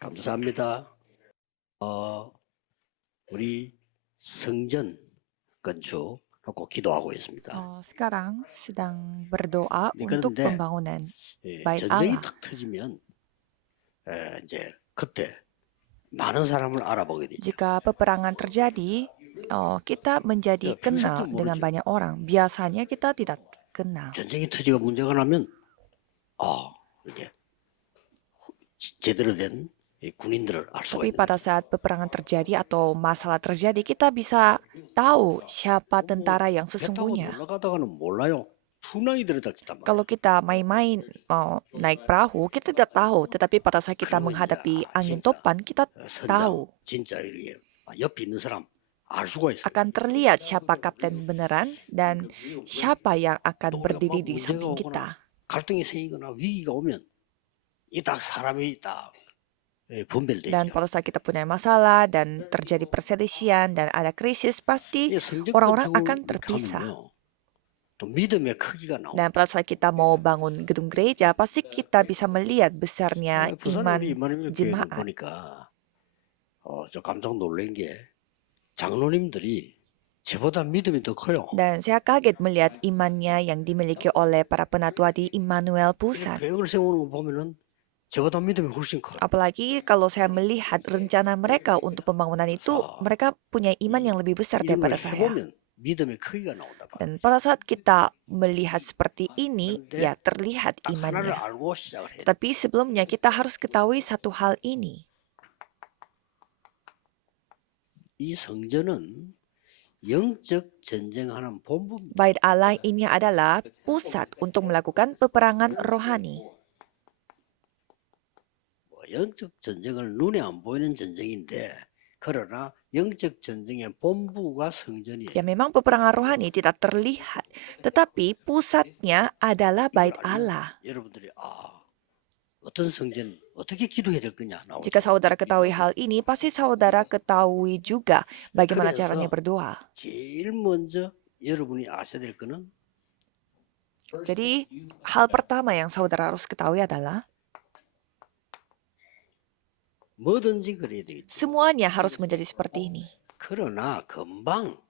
감사합니다. 우리 성전 건축하고 기도하고 있습니다. Sekarang sedang berdoa 네, untuk 그런데 pembangunan Bait 전쟁이 Allah. 탁 터지면 이제 그때 많은 사람을 알아보게 되죠. Jika peperangan terjadi, kita menjadi 저 kenal 평소에도 dengan 모르죠. banyak orang. Biasanya kita tidak kenal. 전쟁이 터지고 문제가 나면 이게 제대로 된 군인들을 알 수가 Tapi 있는 pada 거죠. saat peperangan terjadi atau masalah terjadi, kita bisa tahu siapa tentara yang 배 타고 sesungguhnya. 놀러 가다가는 몰라요. 풍랑이 들이닥쳤단 말이에요. Kalau kita main-main naik perahu, kita tidak tahu. Tetapi pada saat kita 그러면 이제 menghadapi angin 진짜 topan, kita 선장 tahu. 진짜 이렇게 옆에 있는 사람 알 수가 있어요. Akan terlihat siapa kapten beneran dan siapa yang akan 또 우리가 막 berdiri di 문제가 samping 오거나 kita. 갈등이 생기거나 위기가 오면 이 딱 사람이 딱 Dan 분별되죠. pada saat kita punya masalah dan terjadi perselisihan dan ada krisis, pasti 이 성전 orang-orang 건축을 akan terpisah. 하면요, 또 믿음의 크기가 나옵니다. Dan pada saat kita mau bangun gedung gereja, pasti kita bisa melihat besarnya 부산 iman 우리 이만희명 교회는 jemaat. 보니까 저 깜짝 놀란 게 장로님들이 저보다 믿음이 더 커요. Dan saya kaget melihat imannya yang dimiliki oleh para penatua di Immanuel 이런 Pusat. 계획을 세우는 거 보면은 저보다 믿음이 훨씬 커요. Apalagi kalau saya melihat rencana mereka untuk pembangunan itu, mereka punya iman yang lebih besar 이런 걸 daripada saya. 해보면 믿음의 크기가 나온다. Dan pada saat kita melihat seperti ini, ya terlihat 딱 하나를 imannya. 알고 시작을 해요. Tetapi sebelumnya kita harus ketahui satu hal ini. 이 성전은 영적 전쟁하는 본부입니다. Bait Allah ini adalah pusat untuk melakukan peperangan rohani. 영적 전쟁을 눈에 안 보이는 전쟁인데 그러나 영적 전쟁의 본부가 성전이에요. Ya memang peperangan rohani tidak terlihat, tetapi pusatnya adalah Bait Allah. 여러분들이 어떤 성전 어떻게 기도해야 될 거냐 나오죠. Jika saudara ketahui hal ini, pasti saudara ketahui juga bagaimana 그래서 caranya berdoa. 제일 먼저 여러분이 아셔야 될 거는 Jadi, hal pertama yang saudara harus ketahui adalah 뭐든지 그래야 되겠죠. semuanya harus menjadi seperti ini. 그러나 금방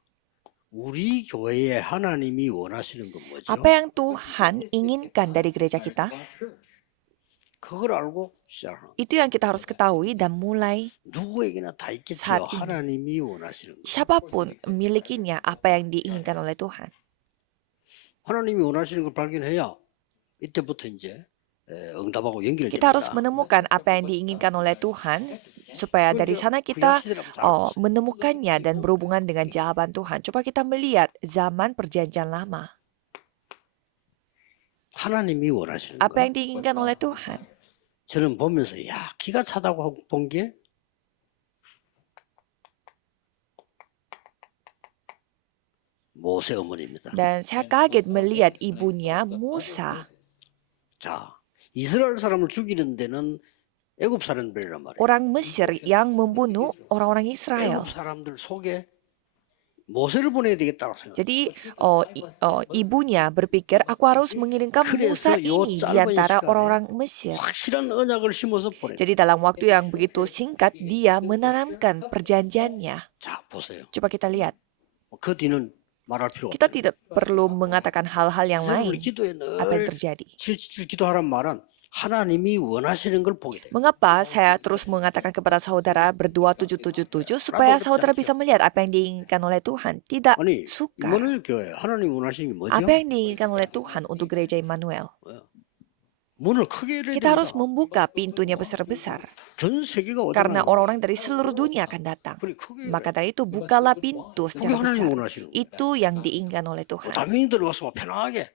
우리 교회에 하나님이 원하시는 건 뭐죠? Apa yang Tuhan inginkan dari gereja kita? 그걸 알고 시작하는. Itu yang kita harus ketahui dan mulai 누구에게나 다 사람. 있겠죠. 하나님이 원하시는 거. siapapun memilikinya apa yang diinginkan oleh Tuhan. 하나님이 원하시는 걸 발견해야 이때부터 이제 응답하고 연결됩니다. Kita harus menemukan apa yang diinginkan oleh Tuhan supaya dari sana kita menemukannya dan berhubungan dengan jawaban Tuhan. Coba kita melihat zaman perjanjian lama. 하나님이 원하시는 거. Apa yang diinginkan oleh Tuhan? 저는 보면서 기가 차다고 본 게 모세 어머니입니다. Dan saya kaget melihat ibunya Musa. 자, 이스라엘 사람을 죽이는 데는 애굽 사람들이란 말이에요. Orang Mesir yang membunuh orang-orang Israel. 애굽 사람들 속에 모세를 보내야 되겠다고 생각. Jadi ibunya berpikir aku harus mengirimkan Musa ini di antara orang-orang Mesir. 확실한 언약을 심어서 보내. Jadi dalam waktu yang begitu singkat dia menanamkan perjanjiannya. 자, 보세요. Coba kita lihat. 그 뒤는 말할 필요 Kita 없어요. tidak perlu mengatakan hal-hal yang lain. 우리 기도에 Apa yang 늘 terjadi? 질질 기도하란 말은 하나님이 원하시는 걸 보게 돼요. Mengapa saya terus mengatakan kepada saudara berdoa 777 supaya saudara bisa melihat apa yang diinginkan oleh Tuhan? Tidak 아니, sukar. 이만희 교회 하나님 원하시는 게 뭐죠? Apa yang diinginkan oleh Tuhan untuk gereja Immanuel? 문을 크게 열어야 Kita harus 된다. membuka pintunya besar-besar. 전 세계가 오지 Karena 말고. orang-orang dari seluruh dunia akan datang. 그래, 크게 Maka dari itu bukalah pintu 그게 secara 하나님 besar. 원하시는 거예요. Itu yang diinginkan oleh Tuhan. 다민이 들어와서 막 편하게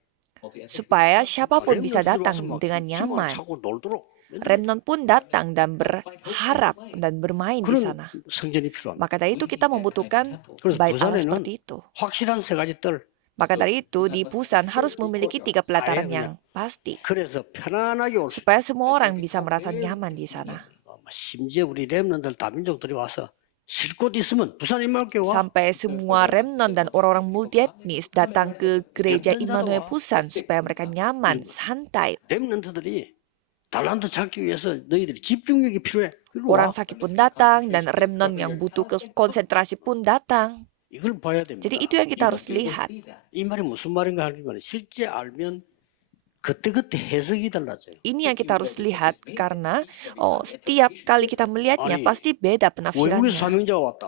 Supaya siapapun bisa 렘넌트 datang 들어와서 막 dengan 힘을 nyaman. 차고 놀도록 Remnon pun datang dan berharap dan bermain di 그런 sana. 성전이 필요합니다. Maka dari itu kita membutuhkan 그래서 Bait Allah 부산에는 seperti itu. 확실한 세 가지 뜰. Maka dari itu di Busan harus memiliki 3 pelataran yang pasti. 그래서 편안하게 올 수. Supaya semua orang bisa merasa nyaman di sana. 심지어 우리 렘넌들 다민족들이 와서 쉴 곳 있으면 부산 임마을교회 와. Sampai semua remnon dan orang-orang multietnis datang ke gereja Immanuel Busan supaya mereka nyaman, santai. 렘넌트들이 달란트 찾기 위해서 너희들이 집중력이 필요해. 이리 와. Orang sakit pun datang dan remnant yang butuh konsentrasi pun datang. 이걸 봐야 됩니다. Jadi itu yang kita harus lihat. 이 말이 무슨 말인가 하지만 실제 알면 그때그때 해석이 달라져요. Ini yang kita harus lihat karena setiap kali kita melihatnya 아니, pasti beda 외국에 penafsirannya. 사명자가 왔다.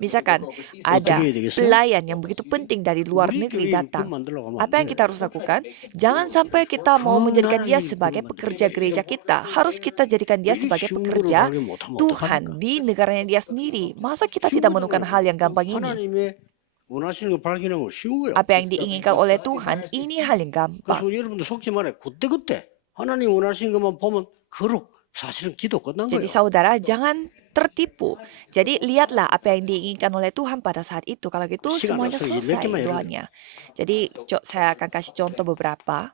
Misalkan ada pelayan yang begitu penting dari luar negeri datang. Apa yang kita harus lakukan? Jangan sampai kita mau menjadikan dia sebagai pekerja gereja kita. Harus kita jadikan dia sebagai pekerja Tuhan di negaranya dia sendiri. Masa kita tidak menemukan hal yang gampang ini? 하나님의 원하시는 걸 발견하는 건 쉬운 거예요. Apa yang diinginkan oleh Tuhan, ini hal yang gampang. 그래서 여러분들 속지 말아요. 그때그때 하나님 원하시는 것만 보면 그로 사실은 기도 끝난 Jadi 거예요. saudara jangan tertipu. Jadi lihatlah apa yang diinginkan oleh Tuhan pada saat itu. Kalau gitu semuanya selesai doanya. Jadi saya akan kasih contoh beberapa.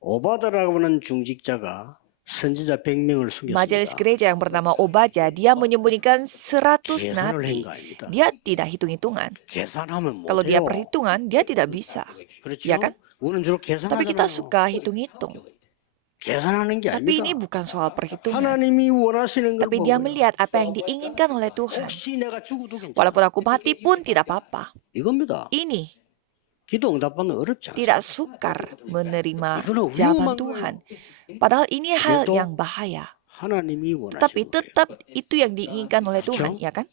오바다라고 하는 중직자가 선지자 100명을 Majelis 숨겼습니다. gereja yang bernama Obaja, dia menyembunyikan 100 계산을 한 nabi. 거 아닙니다. Dia tidak hitung-hitungan. 계산하면 Kalau dia 못해요. perhitungan, dia tidak bisa. 그렇죠? Ya kan? 우리는 주로 Tapi kita 계산하잖아요. suka hitung-hitung. 계산하는 게 Tapi ini 아닙니다. bukan soal perhitungan. 하나님이 원하시는 걸 Tapi dia 보면 melihat apa yang diinginkan oleh Tuhan. 혹시 내가 죽어도 괜찮아. Walaupun aku mati pun tidak apa-apa. 이겁니다. Ini 기도 응답받는 어렵지 않아요. tidak sukar menerima 이거는 jawaban 위험한 Tuhan. Padahal ini hal 그래도 yang bahaya. 하나님이 Tetapi 원하시는 거예요. tetap itu yang diinginkan oleh Tuhan, ya kan?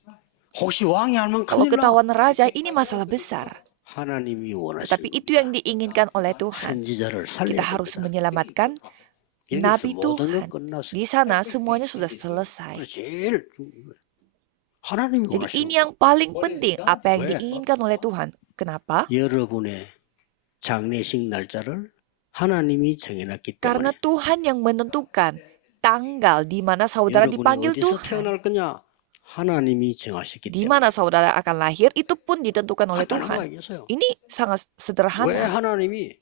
혹시 왕이 알면 Kalau 큰일 나. ketahuan raja, ini masalah besar. 하나님이 Tapi 원하시는 itu yang diinginkan oleh Tuhan. 선지자를 Kita 살려야 harus 됩니다. menyelamatkan 여기서 Nabi 모든 것 Tuhan. 끝났어요. Di sana semuanya sudah selesai. 그래서 제일 중요해요. 하나님이 Jadi 원하시는 ini yang paling penting, apa yang 왜? diinginkan oleh Tuhan. Kenapa? 여러분의 장례식 날짜를 하나님이 정해놨기 Karena 때문에 Tuhan yang menentukan tanggal di mana saudara 여러분이 dipanggil 어디서 Tuhan. 태어날 거냐 하나님이 정하셨기 Di 때문에 mana saudara akan lahir, itu pun ditentukan oleh 간단한 거 Tuhan. 아니겠어요? Ini sangat 왜 sederhana. 하나님이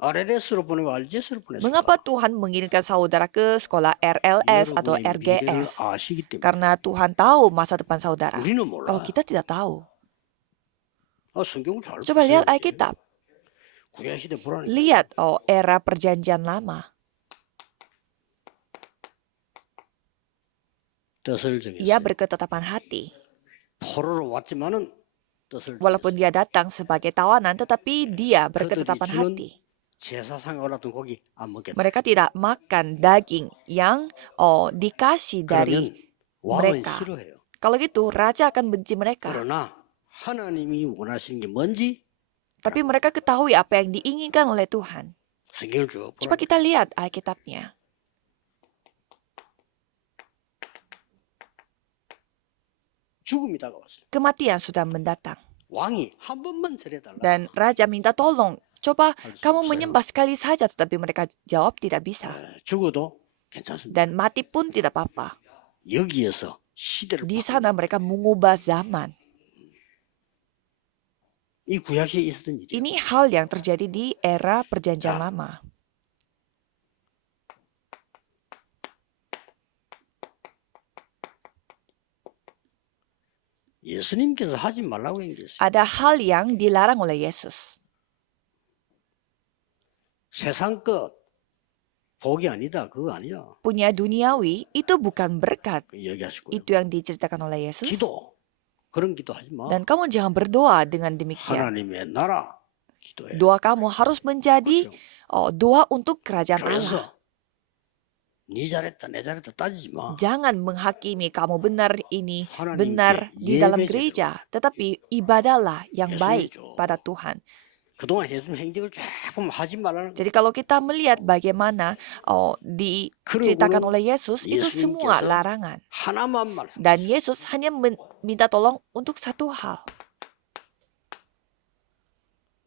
RLS로 보내고 RGS로 보냈을까? Mengapa Tuhan mengirimkan saudara ke sekolah RLS atau 여러분의 미래를 RGS? 아시기 때문에 Karena Tuhan tahu masa depan saudara. 우리는 Kalau 몰라. kita tidak tahu. 성경을 잘 Coba 보세요. lihat Alkitab. 구약시대 불안해. Lihat era perjanjian lama. 뜻을 Ia 정했어요. berketetapan hati. 포로로 왔지만은 뜻을 Walaupun dia datang sebagai tawanan, tetapi dia berketetapan 주는 hati. 제사상에 올랐던 고기 안 먹겠다. Mereka tidak makan daging yang dikasih dari 그러면 왕은 mereka. 싫어해요. Kalau gitu, raja akan benci mereka. 그러나 하나님이 원하시는 게 뭔지 Tapi mereka ketahui apa yang diinginkan oleh Tuhan. 성경을 쭉 Coba 보라. kita lihat Alkitabnya. 죽음이 다가왔어. Kematian sudah mendatang. 왕이 한 번만 절해달라. Dan raja minta tolong. Coba 할 수 kamu 없어요. menyembah sekali saja, tetapi mereka jawab tidak bisa. 죽어도 괜찮습니다. Dan mati pun tidak apa-apa. 여기에서 시대를 Di 바꿔. sana mereka mengubah zaman. 이 구약시에 있었던 일이에요. Ini hal yang terjadi di era perjanjian Ya. lama. 예수님께서 하지 말라고 한 게 있어요. Ada hal yang dilarang oleh Yesus. 세상 것 복이 아니다. 그거 아니야. Punya duniawi itu bukan berkat. 그 얘기하시고요. Itu yang diceritakan oleh Yesus. 기도 그런 기도 하지 마. Dan kamu jangan berdoa dengan demikian. 하나님의 나라 기도해. Doa kamu harus menjadi 그렇죠? doa untuk kerajaan Allah. 그래서 네 잘했다 내 잘했다 따지지 마. Jangan menghakimi kamu benar ini, 하나님께 benar di dalam 예배제를 gereja. Tetapi ibadahlah yang baik 예수님이죠. pada Tuhan. 그동안 예수님 행적을 쫙 보면 하지 말라는 Jadi kalau kita melihat bagaimana diceritakan oleh Yesus, itu semua 예수님께서 larangan. 하나만 말씀. Dan Yesus hanya minta tolong untuk satu hal.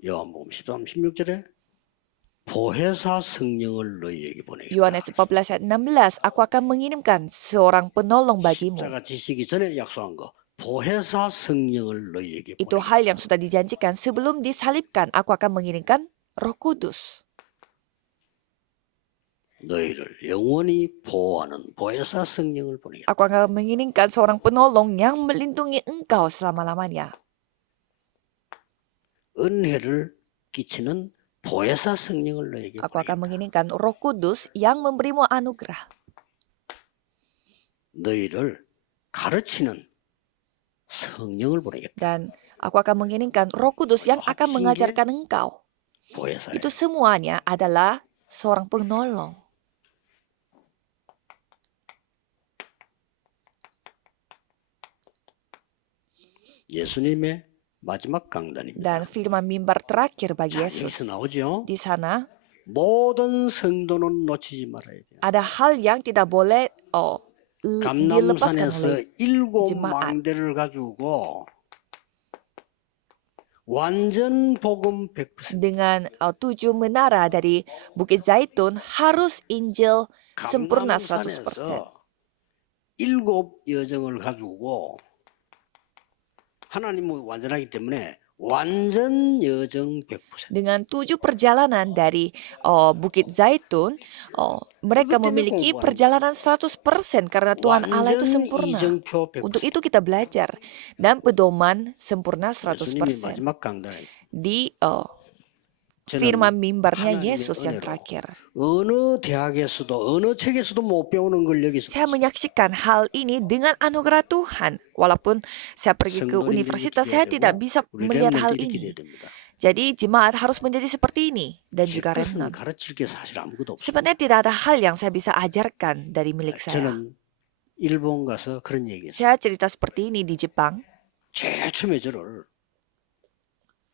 요한복음 13, 16절에 보혜사 성령을 너희에게 보내겠다. Yohanes 14 ayat 16, aku akan mengirimkan seorang penolong bagimu. 십자가 지시기 전에 약속한 거. 보혜사 성령을 너희에게 Itu 보내겠다. hal yang sudah dijanjikan sebelum disalibkan. Aku akan mengirimkan Roh Kudus. 너희를 영원히 보호하는 보혜사 성령을 보내겠다. Aku akan mengirimkan seorang penolong yang melindungi engkau selama-lamanya. 은혜를 끼치는 보혜사 성령을 너에게 Aku akan 보내겠다. mengirimkan Roh Kudus yang memberimu anugerah. 너희를 가르치는 성령을 보내겠다. Dan aku akan mengirimkan Roh Kudus yang akan mengajarkan engkau. 보혜사예요. Itu semuanya adalah seorang penolong. 예수님의 마지막 강단입니다. Dan firman mimbar terakhir bagi 자, Yesus. 여기서 나오죠. Di sana 모든 성도는 놓치지 말아야 돼요. ada hal yang tidak boleh dilepaskan 감람산에서 oleh 7 jemaat. 망대를 가지고 완전 복음 100%. Dengan 7 menara dari Bukit Zaitun harus Injil sempurna 100%. 감람산에서 7 여정을 가지고 하나님은 완전하기 때문에 완전 여정 100%. Dengan 7 perjalanan dari Bukit Zaitun, mereka memiliki perjalanan 100% karena Tuhan Allah itu 완전 sempurna. 이정표 100%. Untuk itu kita belajar. Dan pedoman sempurna 예수님이 100%. 마지막 강단에 Di 저는 firman mimbarnya 하나님의 Yesus yang 은혜로 terakhir. 어느 대학에서도 어느 책에서도 못 배우는 걸 여기서 Saya menyaksikan hal ini dengan anugerah Tuhan. Walaupun saya pergi ke 성도님들이 universitas, 이렇게 saya 돼야 tidak 되고 bisa 우리 melihat hal 렘넌트 이렇게 ini. 돼야 됩니다. Jadi jemaat harus menjadi seperti ini dan 제 juga 것은 remnant. 가르칠 게 사실 아무것도 없어요. Sebenarnya tidak ada hal yang saya bisa ajarkan dari milik saya. 저는 일본 가서 그런 얘기했어요. Saya cerita seperti ini di Jepang. 제일 처음에 저를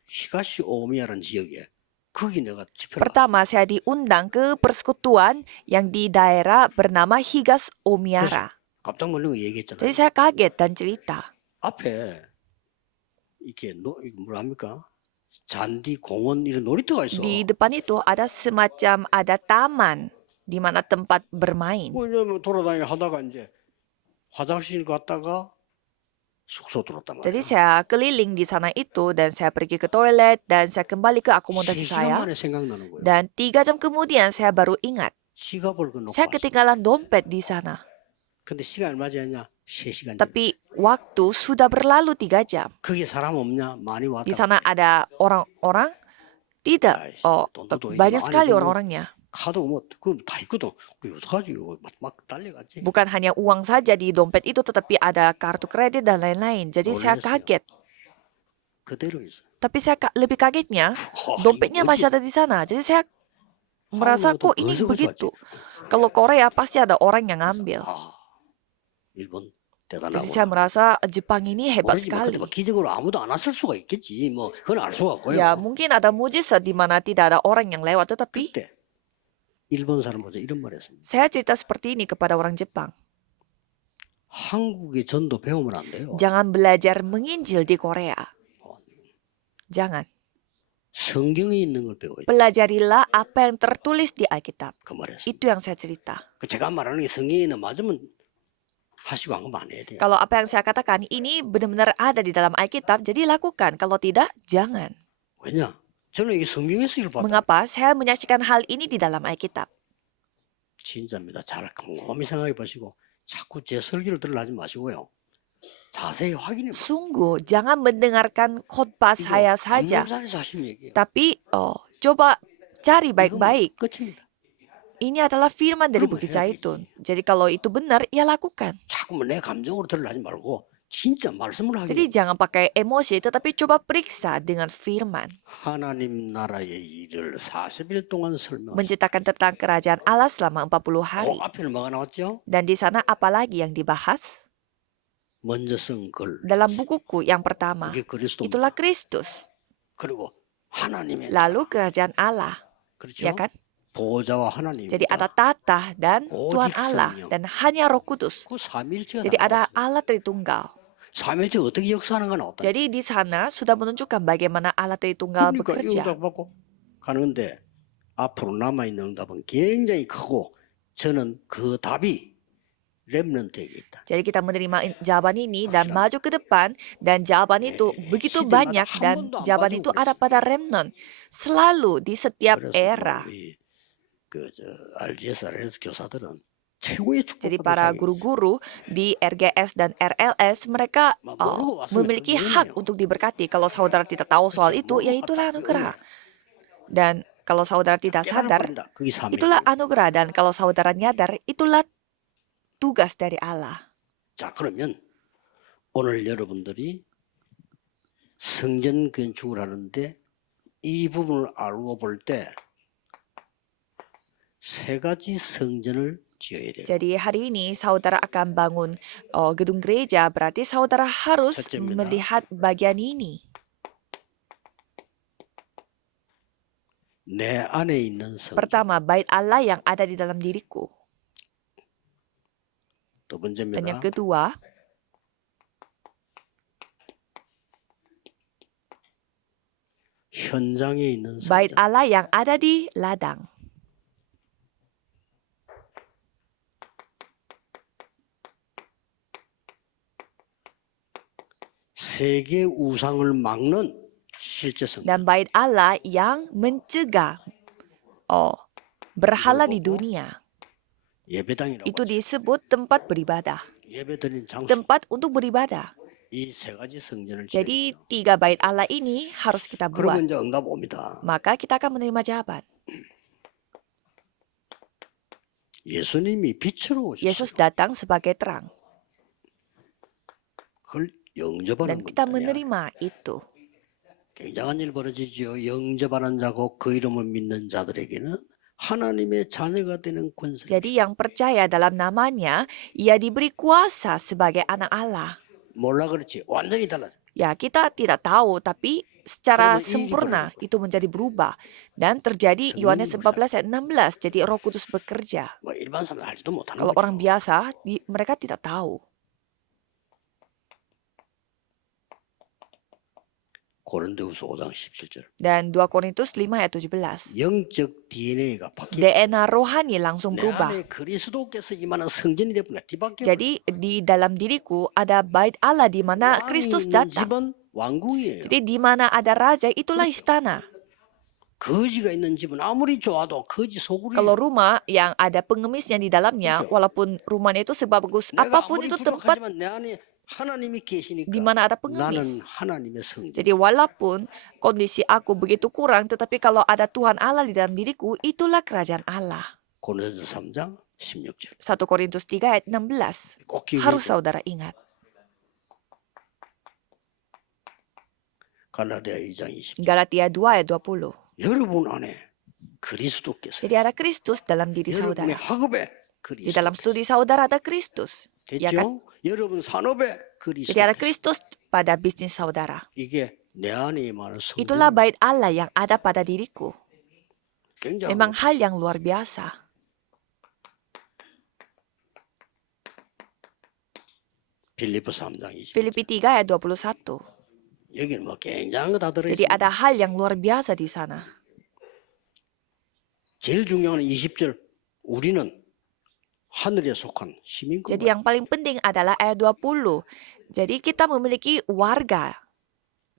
히가시 오미야라는 지역에 거기 내가 집회를 갔어요. Pertama, saya diundang ke persekutuan yang di daerah bernama Higas Omiara. 깜짝 놀란 거 얘기했잖아요. Jadi saya kaget dan cerita. 앞에 이게 이거 뭐랍니까? 잔디, 공원 이런 놀이터가 있어. Di depan itu ada semacam ada taman di mana tempat bermain. 뭐 돌아다니 하다가 이제 화장실 갔다가 숙소 들었단 Jadi 말이야. saya keliling di sana itu dan saya pergi ke toilet dan saya kembali ke akomodasi 3시간 saya. 만에 생각나는 거예요. Dan 3 jam kemudian saya baru ingat. 지갑을 그 놓고 Saya 왔어. ketinggalan dompet di sana. 근데 시간이 맞았냐? 3시간. Tapi waktu sudah berlalu 3 jam. 거기 사람 없냐? 많이 왔다. Di sana ada orang-orang? Tidak. 아이씨, Oh, 돈도 banyak 많이 sekali 주고 orang-orangnya. 카드 뭐 그럼 다 있거든. 그래 어떡하지? 이거 막 달려갔지. Bukan hanya uang saja di dompet itu, tetapi ada kartu kredit dan lain-lain. Jadi saya 놀랐어요. kaget. 그대로 있어. Tapi saya lebih kagetnya, 와, dompetnya 이거 masih ada di sana. Jadi saya merasa 한국에도 kok ini 거기서 begitu. Kalau Korea pasti ada orang yang ngambil. 아, 일본 Jadi 대단하고. saya merasa Jepang ini hebat 모르지만 sekali. 근데 뭐 기적으로 아무도 안 왔을 수가 있겠지. 뭐 그건 알 수가 없고요. Ya mungkin ada mujizat di mana tidak ada orang yang lewat, tetapi 그때 일본 사람 보자 이런 말 했습니다. saya cerita seperti ini kepada orang Jepang. 한국의 전도 배우면 안 돼요. Jangan belajar menginjil di Korea. Jangan. 성경에 있는 걸 배워야 돼. Pelajarilah apa yang tertulis di Alkitab. 그 말했습니다. Itu yang saya cerita. 제가 말하는 게 성경에 있는 맞으면 하시고 안 하면 안 해야 돼요. Kalau apa yang saya katakan ini benar-benar ada di dalam Alkitab, jadi lakukan. Kalau tidak, jangan. 왜냐? 저는 이 성경에서 이걸 봤다. Mengapa saya menyaksikan hal ini di dalam Alkitab? 진짜입니다. 잘 곰곰이 생각해 보시고 자꾸 제 설교를 들으려 하지 마시고요. 자세히 확인해 보세요. Sungguh, jangan mendengarkan khotbah saya saja. 감람산에서 하신 얘기예요. Tapi coba cari 이건 baik-baik. 끝입니다. Ini adalah firman dari Kamu Bukit hebat. Zaitun. Jadi kalau itu benar, ya lakukan. 자꾸 내 감정으로 들으려 하지 말고 진짜 말씀을 하게 Jadi 돼요. jangan pakai emosi, tetapi coba periksa dengan firman. 하나님 나라의 일을 40일 동안 설명하시고 Menceritakan tentang kerajaan Allah selama 40 hari. 그 앞에는 뭐가 나왔죠? Dan di sana apalagi yang dibahas? 먼저 쓴 글, Dalam bukuku yang pertama, 그게 그리스도 itulah Kristus. 그리고 하나님의 Lalu kerajaan Allah, 그렇죠? ya kan? 보호자와 하나님. Jadi ada Tata dan Oh, Tuhan Jikson, Allah ya. dan hanya Roh Kudus. 그 삼일체가 Jadi ada 나왔어요. Allah Tritunggal. 삼일체 어떻게 역사하는 건 어떠? Jadi di sana sudah menunjukkan bagaimana Allah Tritunggal 그러니까 bekerja. 응답 받고 가는데 앞으로 남아 있는 응답은 굉장히 크고 저는 그 답이 렘넌트에게 있다. Jadi kita menerima jawaban ini dan maju ke depan dan jawaban itu begitu banyak dan jawaban itu ada pada remnant selalu di setiap 그래서 era. 우리 그저 RGS, RLS 교사들은 최고의 Jadi 축복받은 para 자격이 있어요. guru-guru di RGS dan RLS mereka 모르고 왔으면 memiliki 또 hak 유명해요. untuk diberkati. Kalau saudara tidak tahu soal itu, ya itulah anugerah. Dan Kalau saudara tidak sadar, 깨달아버린다. 그게 itulah 사명이에요. anugerah. Dan kalau saudara nyadar, itulah tugas dari Allah. 자, 그러면 오늘 여러분들이 성전 건축을 하는데 이 부분을 알고 볼 때 세 가지 성전을 지어야 돼요. Jadi hari ini saudara akan bangun gedung gereja, berarti saudara harus 첫째입니다. melihat bagian ini. 내 안에 있는 성전. Pertama, bait Allah yang ada di dalam diriku. 두 Dan yang 번째입니다. kedua, 현장에 있는 bait 성전. Allah yang ada di ladang. 세계 우상을 막는 실제 성전. Dan bait Allah yang mencegah berhala di dunia. 예배당이라고 Itu 하죠. disebut tempat beribadah. 예배드리는 장소. Tempat untuk beribadah. 이 세 가지 성전을 지어야 Jadi 돼요. 3 bait Allah ini harus kita buat. 그러면 이제 응답 옵니다. Maka kita akan menerima jawaban. 예수님이 빛으로 오셨어요. Yesus datang sebagai terang. 그걸 영접하는 Dan kita 겁니다. menerima itu. 굉장한 일 벌어지지요. 영접하는 자고 그 이름을 믿는 자들에게는 하나님의 자녀가 되는 권세. Jadi yang percaya dalam namanya, ia diberi kuasa sebagai anak Allah. 몰라 그렇지. 완전히 달라. Ya, kita tidak tahu, tapi secara 그러면 이 sempurna itu menjadi berubah. Dan terjadi 성령이 Yohanes 14 ayat 16, jadi Roh Kudus bekerja. 뭐 일반 사람들 알지도 못하는 Kalau 거죠. orang biasa, mereka tidak tahu. 고린도후서 5장 17절. Dan 2 Korintus 5 ayat 17. 영적 DNA가 바뀌고 DNA rohani langsung 내 berubah. 안에 그리스도께서 임하는 성전이 되구나. 뒤바뀌어. Jadi di dalam diriku ada bait Allah di mana 왕이 Kristus 있는 datang. 집은 왕궁이에요. Jadi di mana ada raja itulah istana. 거지가 있는 집은 아무리 좋아도 거지 소굴이에요. Kalau rumah yang ada pengemisnya di dalamnya, walaupun rumahnya itu sebagus 내가 apapun 아무리 itu tempat 부족하지만 내 안에 하나님이 계시니까 di mana ada 나는 pengemis. 하나님의 성전. Jadi walaupun kondisi aku begitu kurang, tetapi kalau ada Tuhan Allah di dalam diriku, itulah kerajaan Allah. 고린도서 3장 16절. 1 Korintus 3 ayat 16. 꼭 기억해야 Harus 돼요. saudara ingat. 갈라디아 2장 20절. Galatia 2 ayat 20. 여러분 안에 그리스도께서 Jadi ada Kristus dalam diri 여러분의 saudara. 학업에 Di dalam 그리스도. studi saudara ada Kristus. Ya kan? 됐죠? 여러분 산업에 그리스도. Jadi ada Kristus pada bisnis saudara. 이게 내 안에 임하는 성전. Itulah bait Allah yang ada pada diriku. 굉장히 Memang hal yang luar biasa. 빌립보 3장 20절. Filipi 3 ayat 21. 여기는 뭐 굉장한 거 다 Jadi 들어있어요. ada hal yang luar biasa di sana. 제일 중요한 20절. 우리는 하늘에 속한 시민권. Jadi yang paling penting adalah ayat 20. Jadi kita memiliki warga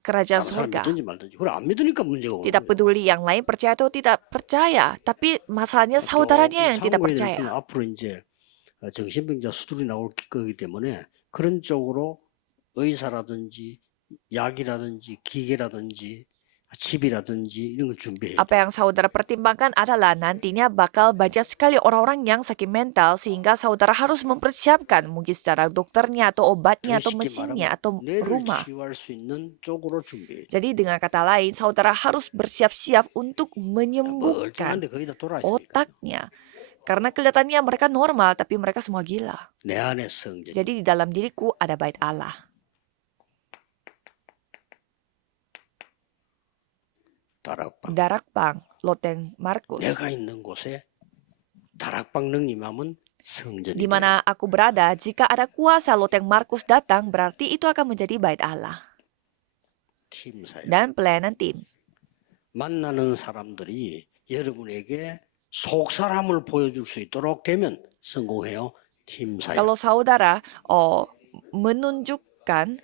kerajaan 다른 사람 surga. 믿든지 말든지. 그걸 안 믿으니까 문제가 오는 Tidak 거예요. peduli yang lain percaya atau tidak percaya. Tapi masalahnya saudaranya yang tidak 참고해야 될 percaya. 건 앞으로 이제 정신병자 수술이 나올 거기 때문에 그런 쪽으로 의사라든지 약이라든지 기계라든지 집이라든지 이런 걸 준비해야 돼. Apa yang saudara pertimbangkan adalah nantinya bakal banyak sekali orang-orang yang sakit mental sehingga saudara harus mempersiapkan mungkin secara dokternya atau obatnya atau 쉽게 mesinnya 말하면 atau 뇌를 rumah. 치유할 수 있는 쪽으로 준비해야 돼. Jadi dengan kata lain saudara harus bersiap-siap untuk menyembuhkan 멀쩡한데 거의 다 돌아있으니까. otaknya. Karena kelihatannya mereka normal tapi mereka semua gila. 내 안에 성전. Jadi di dalam diriku ada bait Allah. 다락방. Darakpang, Loteng Markus. 내가 있는 곳에 다락방 능임하면 성전이 Di mana aku berada, jika ada kuasa Loteng Markus datang, berarti itu akan menjadi bait Allah. 팀 사역. Dan pelayanan tim. 만나는 사람들이 여러분에게 속 사람을 보여줄 수 있도록 되면 성공해요. 팀 사역. Kalau saudara menunjukkan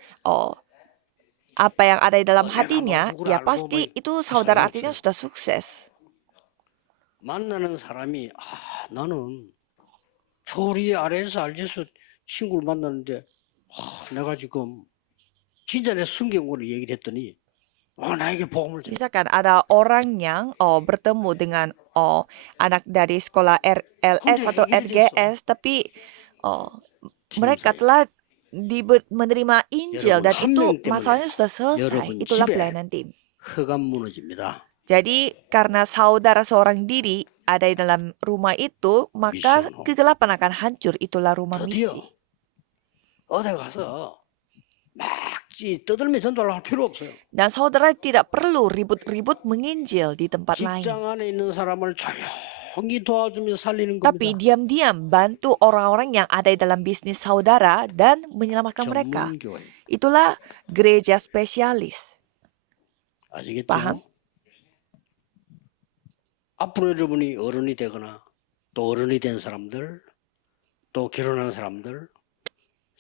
apa yang ada di dalam hatinya, ya pasti itu saudara artinya sudah sukses. 만나는 사람이 나는 조리 아래에서 알제서 친구를 만났는데 내가 지금 진짜 내 성경을 얘기를 했더니 나에게 복음을 줘. Misalkan ada orang yang bertemu dengan anak dari sekolah RLS 근데 atau 해결이 됐어. RGS, tapi mereka telah menerima Injil 여러분, dan 한 itu 명 때문에 masalahnya sudah selesai. 여러분 Itulah 집에 pelayanan tim. 흑암 무너집니다. Jadi karena saudara seorang diri ada di dalam rumah itu, maka 미션호. kegelapan akan hancur. Itulah rumah 드디어 misi. 어디 가서 막 떠들며 전도를 할 필요 없어요. Dan saudara tidak perlu ribut-ribut menginjil di tempat lain. 직장 안에 있는 사람을 조용히 도와주며 살리는 Tapi 겁니다. diam-diam bantu orang-orang yang ada di dalam bisnis saudara dan menyelamatkan mereka. 전문교회. Itulah gereja spesialis. 아시겠죠? Paham? 앞으로 여러분이 어른이 되거나 또 어른이 된 사람들 또 결혼한 사람들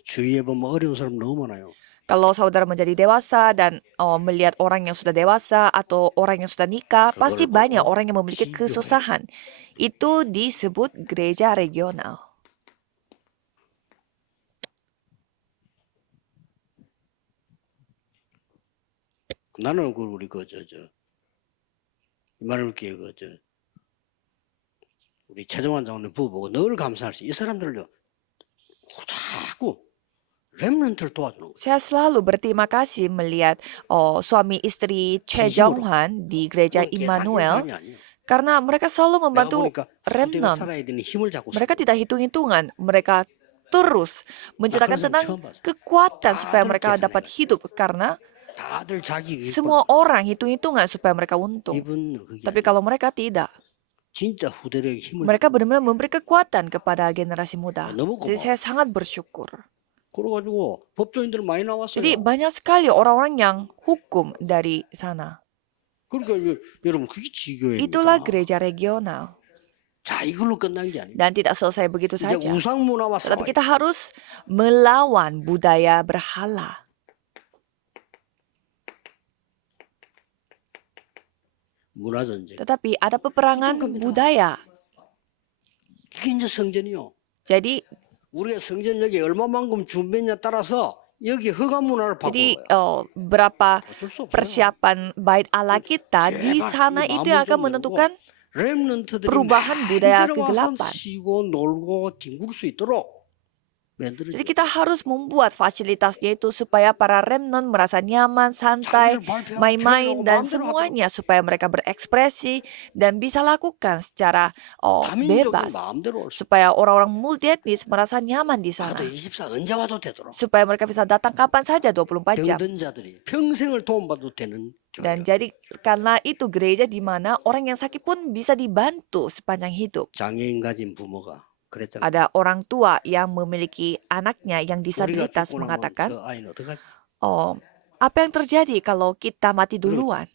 주위에 보면 어려운 사람 너무 많아요. Kalau saudara menjadi dewasa dan melihat orang yang sudah dewasa atau orang yang sudah nikah, pasti 그걸 banyak 보고 orang yang memiliki 기교해. kesusahan. Itu disebut gereja regional. 나는 우리 이만울교회 우리 최종환 장로님 부부고 늘 감사할 수. 이 사람들요 자꾸 렘넌트를 도와주는 거예요. Saya selalu berterima kasih melihat suami istri Choi 진심으로. Jong-hwan di gereja 계산된 Immanuel 사람이 아니에요. karena mereka selalu 내가 membantu 보니까 후대가 remnant. 살아야 되는 힘을 잡고 Mereka tidak hitung-hitungan, mereka terus menceritakan 그런 사람 tentang 처음 봤어요. kekuatan supaya 다들 mereka dapat 계산해요. hidup karena 다들 자기 semua orang hitung-hitungan supaya mereka untung. 이분 그게 Tapi kalau mereka tidak, 진짜 후대에게 힘을 mereka benar-benar memberi kekuatan kepada generasi muda. 너무 Jadi 고마워. saya sangat bersyukur. 그래가지고 법조인들 많이 나왔어요. Jadi banyak sekali orang-orang yang hukum dari sana. 그러니까 여러분 그게 지교회입니다. Itulah gereja regional. 자 이걸로 끝난 게 아니에요. Dan tidak selesai begitu 이제 saja. 우상 문화와 Tetapi 싸워요. kita harus melawan budaya berhala. 문화 전쟁. Tetapi ada peperangan Betul, budaya. 이게 이제 성전이요. Jadi 우리가 성전역에 얼마만큼 준비했냐 따라서 여기 허가 문화를 바꾸는 Jadi 거예요. berapa 어쩔 수 없어요. persiapan bait Allah kita di 제발 sana 이 itu yang 마음을 akan 좀 menentukan 렘넌트들이 perubahan budaya 마음대로 와서 kegelapan. 쉬고 놀고 뒹굴 수 있도록 만들어줘. Jadi kita harus membuat fasilitasnya itu supaya para remnant merasa nyaman, santai, main-main dan semuanya supaya mereka berekspresi dan bisa lakukan secara 다민족이 bebas. 마음대로 올 수. Supaya orang-orang multietnis merasa nyaman di sana. 나도 24 언제 와도 되도록. Supaya mereka bisa datang kapan saja 24 jam. 병든 자들이 평생을 도움받아도 되는 Dan 교회. jadi karena itu gereja di mana orang yang sakit pun bisa dibantu sepanjang hidup. 장애인 가진 부모가 그랬잖아요. Ada orang tua yang memiliki anaknya yang 우리가 disabilitas 죽고 나면 mengatakan, 저 아이는 어떡하지? apa yang terjadi kalau kita mati duluan?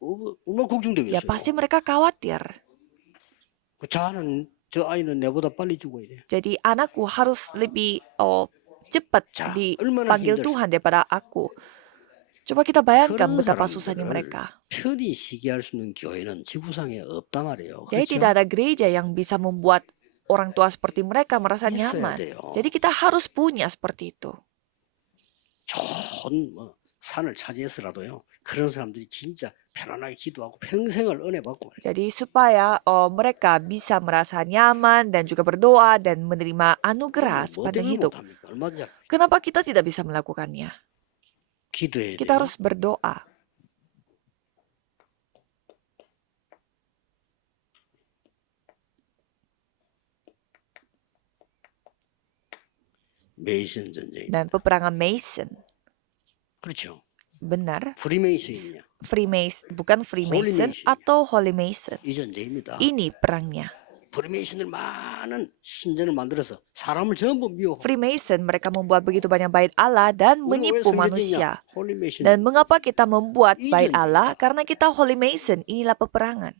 얼마나 걱정되겠어요. Ya pasti mereka khawatir. 저 아이는 내보다 빨리 죽어야 돼. Jadi anakku harus lebih cepat 자, dipanggil 얼마나 Tuhan daripada aku. Coba kita bayangkan 그런 betapa susahnya 사람들을 mereka. 편히 쉬게 할 수 있는 교회는 지구상에 없단 말이에요. Jadi 그렇죠? tidak ada gereja yang bisa membuat orang tua seperti mereka merasa 있어야 nyaman. 돼요. Jadi kita harus punya seperti itu. 좋은 산을 차지해서라도요. 그런 사람들이 진짜 편안하게 기도하고 평생을 은혜 받고 말이에요. Jadi supaya mereka bisa merasa nyaman dan juga berdoa dan menerima anugerah 뭐 sepanjang 때문에 hidup. 못합니까? 얼마든지 Kenapa kita tidak bisa melakukannya? 기도해야 Kita 돼요. harus berdoa. 메이슨 전쟁. Dan peperangan Mason. 그렇죠. Benar. 프리메이슨이냐. Bukan Freemason Mason. atau Holy Mason. 이 전쟁입니다. Ini perangnya. 프리메이슨들 많은 신전을 만들어서 사람을 전부 미워하고. Freemason mereka membuat begitu banyak bait Allah dan 우리 왜 menipu 성전이냐? manusia. 홀리메이슨. Dan mengapa kita membuat Izinnya. bait Allah? Karena kita Holy Mason. Inilah peperangan.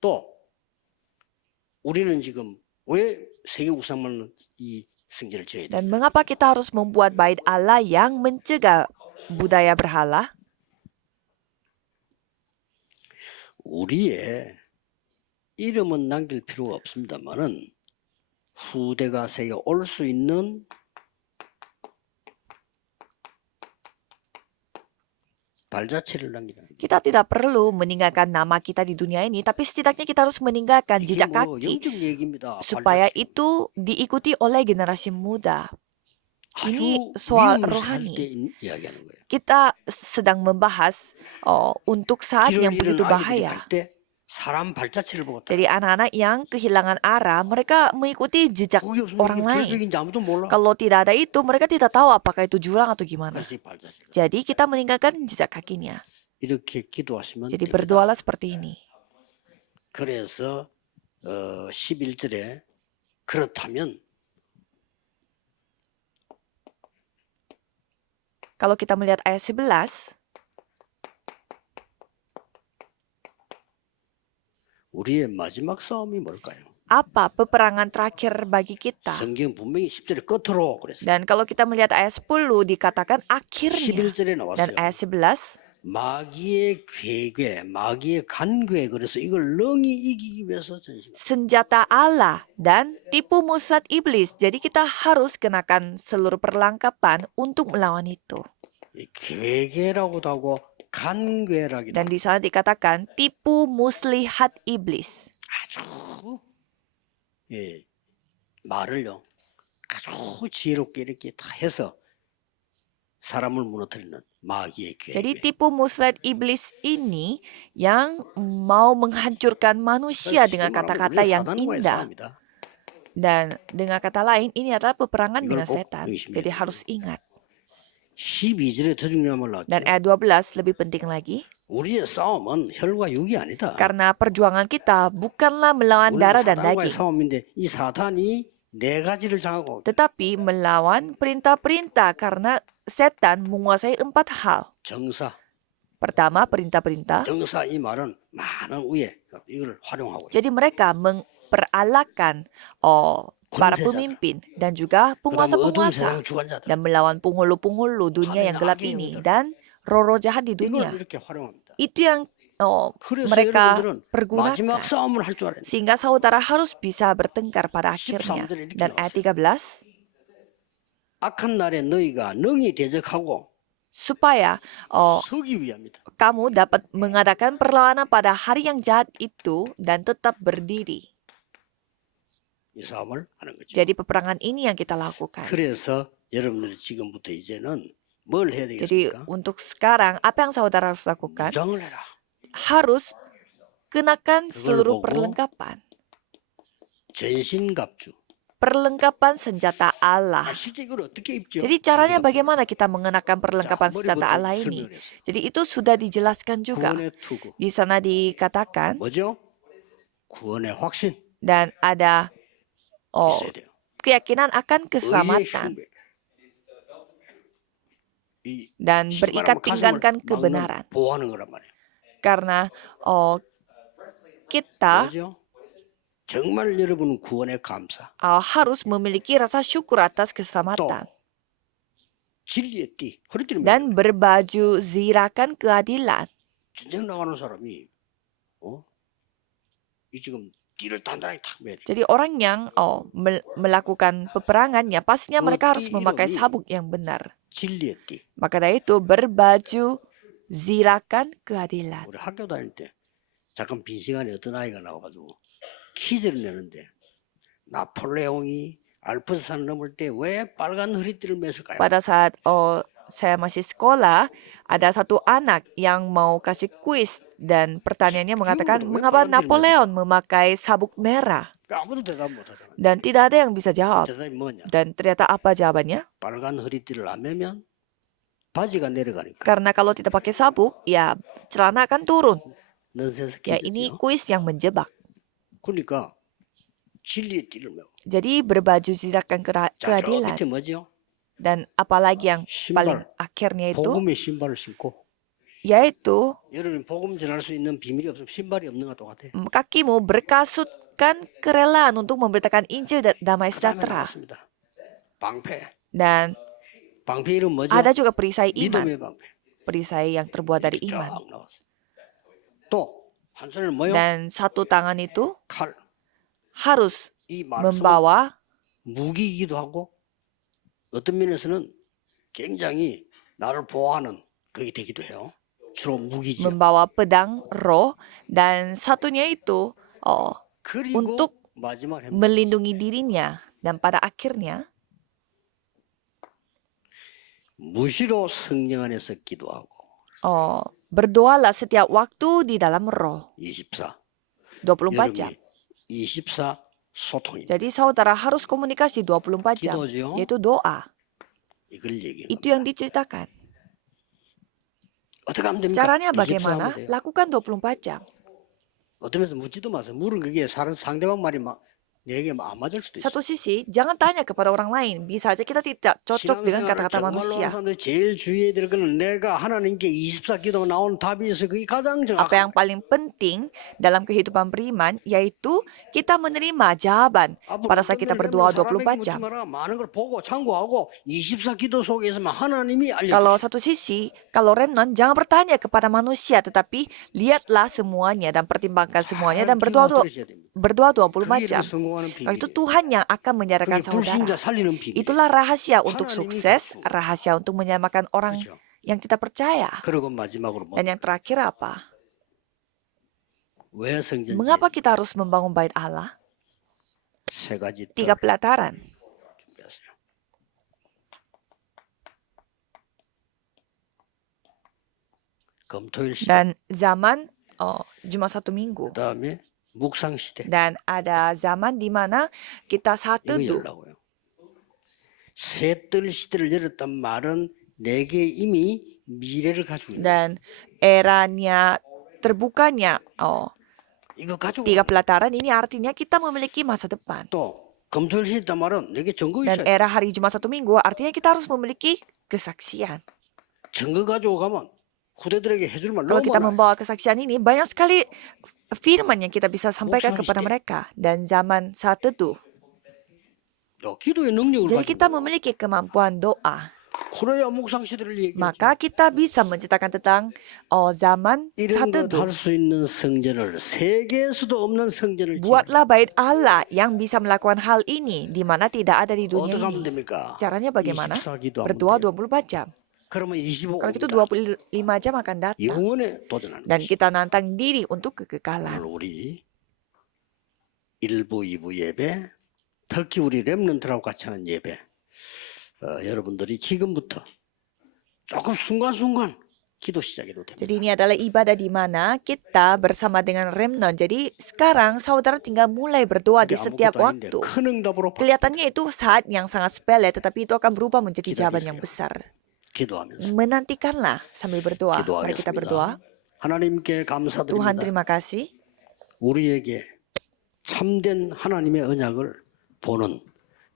또 우리는 지금 왜 세계 우상만 이 성전을 지어야 돼? Dan mengapa kita harus membuat bait Allah yang mencegah budaya berhala? 우리의 이름은 남길 필요가 없습니다만은 후대가 세계 올 수 있는 발자취를 남기는 Kita tidak perlu meninggalkan nama kita di dunia ini, tapi setidaknya kita harus meninggalkan 이게 jejak 뭐 kaki 영적 얘기입니다. supaya 발자취. itu diikuti oleh generasi muda. Ini 아주 soal 위험을 살 때 rohani. 이야기하는 거예요. Kita sedang membahas untuk saat 길을 yang 잃은 begitu 아이들이 bahaya. 갈 때 사람 발자취를 보고 Jadi anak-anak yang kehilangan arah, mereka mengikuti jejak 그게 없으면 orang 이게 lain. 절벽인지 아무도 몰라. Kalau tidak ada itu, mereka tidak tahu apakah itu jurang atau gimana. 그래서 이 발자취를 Jadi kita meninggalkan jejak kakinya. 이렇게 기도하시면 Jadi 됩니다. berdoalah seperti ini. 그래서 11절에 그렇다면 Kalau kita melihat ayat 11, 우리의 마지막 싸움이 뭘까요? apa peperangan terakhir bagi kita? 성경 분명히 10절에 끝으로 그랬어요. Dan kalau kita melihat ayat 10 dikatakan akhirnya. 11절에 Dan 나왔어요. ayat 11, 마귀의 괴괴, 마귀의 간괴, 그래서 이걸 능히 이기기 위해서 전심. senjata Allah dan tipu muslihat iblis. Jadi kita harus kenakan seluruh perlengkapan untuk melawan itu. 이 괴괴라고도 하고 간괴라기도 Dan 하고 di sana dikatakan tipu muslihat iblis. 아주 말을요 아주 지혜롭게 이렇게 다 해서 사람을 무너뜨리는 마귀의 Jadi 괴괴. tipu muslihat iblis ini yang mau menghancurkan manusia dengan kata-kata yang 사단과의 indah. 싸움이다. Dan dengan kata lain, ini adalah peperangan 이걸 dengan 꼭 setan. 의심해야 Jadi 돼요. harus ingat. 12절에 더 중요한 말 나왔죠. Dan ayat 12 lebih penting lagi. 우리의 싸움은 혈과 육이 아니다. Karena perjuangan kita bukanlah melawan 우리는 darah dan 사단과의 daging. 싸움인데 이 사탄이 네 가지를 장하고 Tetapi melawan perintah-perintah karena setan menguasai 4 hal. 정사. Pertama, perintah-perintah. 정사 이 말은 많은 위에 이걸 활용하고 있어요. Jadi mereka memperalakan para 군세자들. pemimpin dan juga 그다음 어두운 penguasa-penguasa 세상 주관자들. dan melawan penghulu-penghulu dunia yang gelap ini dan roh-roh jahat di dunia. 이걸 이렇게 활용합니다. Itu yang 그래서 mereka 여러분들은 pergunakan. 마지막 싸움을 할 줄 알아야 돼요. Sehingga saudara harus bisa bertengkar pada akhirnya. 13 이렇게 Dan ayat 13, 악한 날에 너희가 능히 대적하고 supaya 서기 위함이다. kamu dapat mengadakan perlawanan pada hari yang jahat itu dan tetap berdiri. 이 싸움을 하는 거죠. Jadi peperangan ini yang kita lakukan. 그래서 여러분들이 지금부터 이제는 뭘 해야 Jadi 되겠습니까? untuk sekarang apa yang saudara harus lakukan? 무장을 해라. Harus kenakan seluruh 보고 perlengkapan. 전신갑주. Perlengkapan senjata Allah. 실제 이걸 어떻게 입죠? Jadi caranya bagaimana kita mengenakan perlengkapan 자, senjata 머리부터 Allah ini? 설명을 했어요. Jadi itu sudah dijelaskan juga. 구원의 투구. Di sana dikatakan 뭐죠? 구원의 확신 dan ada 있어야 돼요. keyakinan akan 의의 keselamatan 흉배. 이 dan berikat 말하면 pinggankan 가슴을 kebenaran. 막는, 보호하는 거란 말이에요. Karena kita 뭐죠? 정말 여러분은 구원에 감사. harus memiliki rasa syukur atas keselamatan 진리의 띠. 허리띠를 dan berbaju zirakan keadilan. 전쟁 나가는 사람이 이 지금 띠를 단단하게 탁 매야 돼. Jadi orang yang melakukan peperangannya pastinya mereka harus 띠 memakai 이름이 sabuk yang benar. 진리의 띠. Maka dari itu berbaju zirakan keadilan. 우리 학교 다닐 때 잠깐 빈 시간에 어떤 아이가 나와가지고 퀴즈를 내는데 나폴레옹이 알프스산 넘을 때 왜 빨간 허리띠를 맸을까요? Pada saat saya masih sekolah, ada satu anak yang mau kasih kuis dan pertanyaannya mengatakan mengapa Napoleon memakai sabuk merah? 아무도 대답 못하잖아. Dan tidak ada yang bisa jawab. 대답이 뭐냐? Dan ternyata apa jawabannya? 빨간 허리띠를 안 매면 바지가 내려가니까. Karena kalau tidak pakai sabuk, ya celana akan turun. 넌센스 Ya ini 퀴즈죠. kuis yang menjebak. 그러니까 진리의 띠를 매고. Jadi berbaju zirakan 자, 저 keadilan. 밑에 뭐죠? Dan apalagi yang paling 신발. akhirnya itu, 복음의 신발을 신고. yaitu 여러분이 복음 전할 수 있는 비밀이 없으면 신발이 없는 것과 똑같아. kakimu berkasutkan kerelaan untuk memberitakan Injil dan damai 그다음에 sejahtera. 나왔습니다. 방패. Dan 방패 이름 뭐죠? ada juga perisai iman, 믿음의 방패. perisai yang terbuat dari 이렇게 iman. 쫙 나왔어요. 또 한 손을 뭐요? Dan satu tangan itu 칼. harus 이 말씀 membawa 무기이기도 하고 어떤 면에서는 굉장히 나를 보호하는 그게 되기도 해요. 주로 무기지요. membawa pedang roh, dan satunya itu 그리고 untuk 마지막 melindungi dirinya, dan pada akhirnya 무시로 성령 안에서 기도하고 berdoalah setiap waktu di dalam roh 24 24 jam. 여러분이 24 소통입니다. Jadi saudara harus komunikasi 24 jam, 기도죠. yaitu doa. 이걸 얘기해요. Itu yang diceritakan. 어떻게 하면 됩니까? Caranya 24 bagaimana? 하면 돼요. Lakukan 24 jam. 어떤 면에서 묻지도 마세요. 물은 그게 상대방 말이 막 내게 안 맞을 수도 있어요. Satu sisi, jangan tanya kepada orang lain. Bisa saja kita tidak cocok dengan 신앙생활을 kata-kata 정말로 하는 manusia. 사람들이 제일 주의해야 될 거는 내가 하나님께 24기도 나온 답이 있어요. 그게 가장 Apa 정확한 yang paling penting dalam kehidupan beriman, yaitu kita menerima jawaban pada saat kita berdoa 24 jam. 많은 걸 보고 참고하고 24기도 속에서만 하나님이 Kalau 알려주시고 satu sisi, kalau remnon jangan bertanya kepada manusia, tetapi lihatlah semuanya dan pertimbangkan semuanya dan berdoa 24 jam. 성공하는 Kalau itu 비밀이에요. Tuhan yang akan menyadarkan 그게 saudara. 불신자 살리는 비밀. Itulah rahasia untuk 하나님이 sukses, 갖고. rahasia untuk menyelamatkan orang 그렇죠. yang kita percaya. 그리고 마지막으로 뭐, Dan yang terakhir apa? 왜 성전지 Mengapa kita harus membangun bait Allah? 세 가지 3 pelataran. 준비하세요. 금토일 시대, Dan zaman Jumat Satu Minggu. 그다음에 묵상 시대. Dan ada zaman di mana kita saat 이거 teduh. 열라고요. 새뜰 시대를 열었단 말은 내게 이미 미래를 가지고 있는. Dan eranya terbukanya 이거 가지고 3 pelataran ini artinya kita memiliki masa depan. 또 금토일 시대 말은 내게 증거 Dan 있어요. era hari Jumat Satu Minggu artinya kita harus memiliki kesaksian. 증거 가지고 가면 후대들에게 해줄 말 Kalau 너무 kita 많아. membawa kesaksian ini, banyak sekali firman yang kita bisa sampaikan 묵상 kepada 시대. mereka. Dan zaman saat teduh. 기도의 능력을 Jadi kita 가지고 memiliki kemampuan doa. 그래야 묵상 시대를 얘기하죠. Maka kita bisa menceritakan tentang zaman saat 이런 것 teduh. 할 수 있는 성전을 세계에서도 없는 성전을 지어. Buatlah bait Allah yang bisa melakukan hal ini di mana tidak ada di dunia 어떻게 하면 ini. 됩니까? Caranya bagaimana? 24기도 하면 Berdoa 돼요. 24 jam. 그러면 25 Kalau gitu 옵니다. 25 jam akan datang. 영원에 도전하는 Dan 것이. kita nantang diri untuk 오늘 kekekalan. 우리 1부, 2부 예배, 특히 우리 렘넌트라고 같이 하는 예배, 여러분들이 지금부터 조금 순간순간 기도 시작해도 됩니다. Jadi ini adalah ibadah di mana kita bersama dengan remnant. Jadi sekarang saudara tinggal mulai berdoa di 그게 setiap 아무것도 아닌데 waktu. 큰 응답으로 Kelihatannya itu saat yang sangat sepele, tetapi itu akan berubah menjadi Kita jawaban bisa. yang besar. 기도하면서 Menantikanlah sambil berdoa. Mari kita berdoa. 하나님께 Tuhan 감사드립니다. terima kasih. 우리에게 참된 하나님의 언약을 보는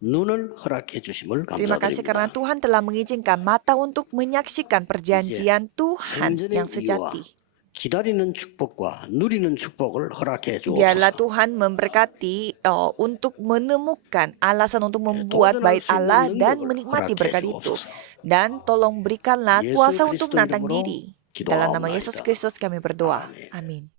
눈을 허락해 주심을 Terima kasih karena 감사드립니다. Tuhan telah mengizinkan mata untuk menyaksikan perjanjian Tuhan 성전의 yang 이유와 sejati. 기다리는 축복과 누리는 축복을 허락해 Biarlah 주옵소서. Tuhan memberkati untuk menemukan alasan untuk membuat 도전할 bait 수 있는 Allah dan 능력을 menikmati 허락해 berkat itu. 주옵소서. Dan tolong berikanlah 예수 kuasa untuk 그리스도 nantang 이름으로 diri. Dalam nama 기도하옵나이다. Yesus Kristus kami berdoa. 아멘. Amin.